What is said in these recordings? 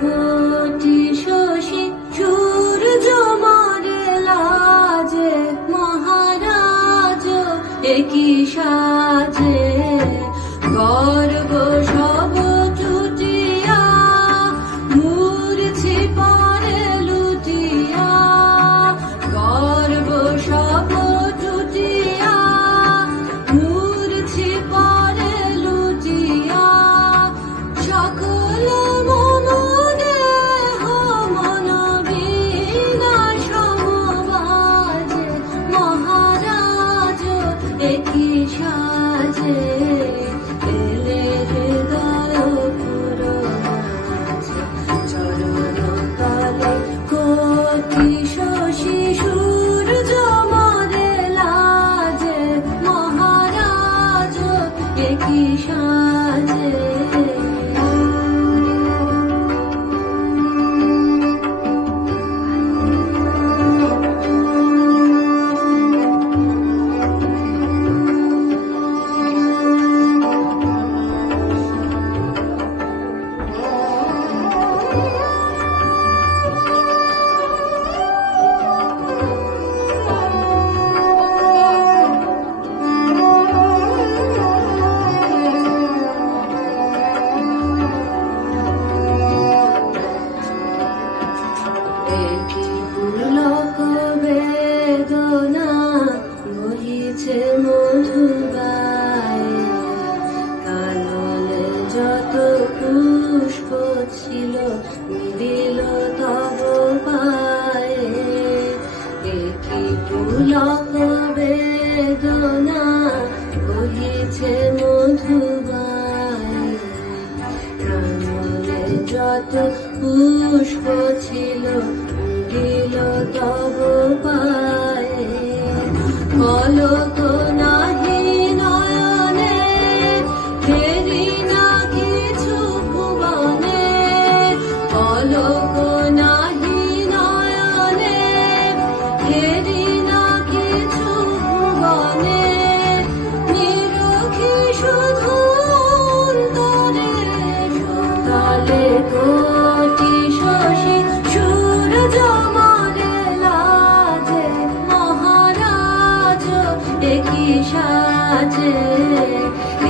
কোটি শশী সূর্য মরে লাজে মহারাজ একই সাজে গর্ব সব চুটিয়া মূর্ছি পরে লুটিয়া গর্ব সব চুটিয়া মূর্ছি পরে লুটিয়া সকল মম দেহ মন বীণা সমবাজে মহারাজ একই সাজে এলে হৃদয় পুরো নাচে চরণ তলে কোটি শশী সূর্য মরে লাজে মহারাজ একই সাজে পুলক বেদনা বহিছে মধুবায় কাননে যত পুষ্প ছিল মিলিল তব পায়ে একই পুলক বেদনা বহিছে মধুবায় কাননে যত পুষ্প ছিল দিল তব পায়ে পলক নাহি নয়নে ফেরি না কিছু ভুবনে পলক নাহি নয়নে ফেরি না কিছু ভুবনে নিরখি শুধু অন্তরে সুতলে কোটি শশী সূর্য মরে লাজে মহারাজ একই সাজে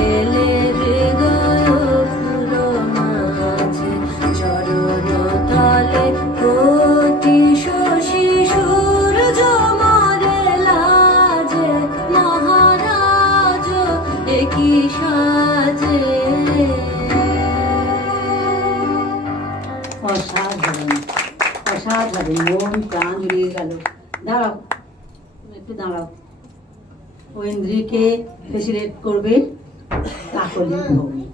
এলে হৃদয় পুরো মাঝে চরণ তলে কোটি শশী সূর্য মরে লাজে মহারাজ একই সাজে অসাধারণ অসাধারণ মন প্রাণ জুড়িয়ে গেল। দাঁড়াও একটু দাঁড়াও। ঐন্দ্রীকে ফেসিলেট করবে কাকলি ভৌমিক।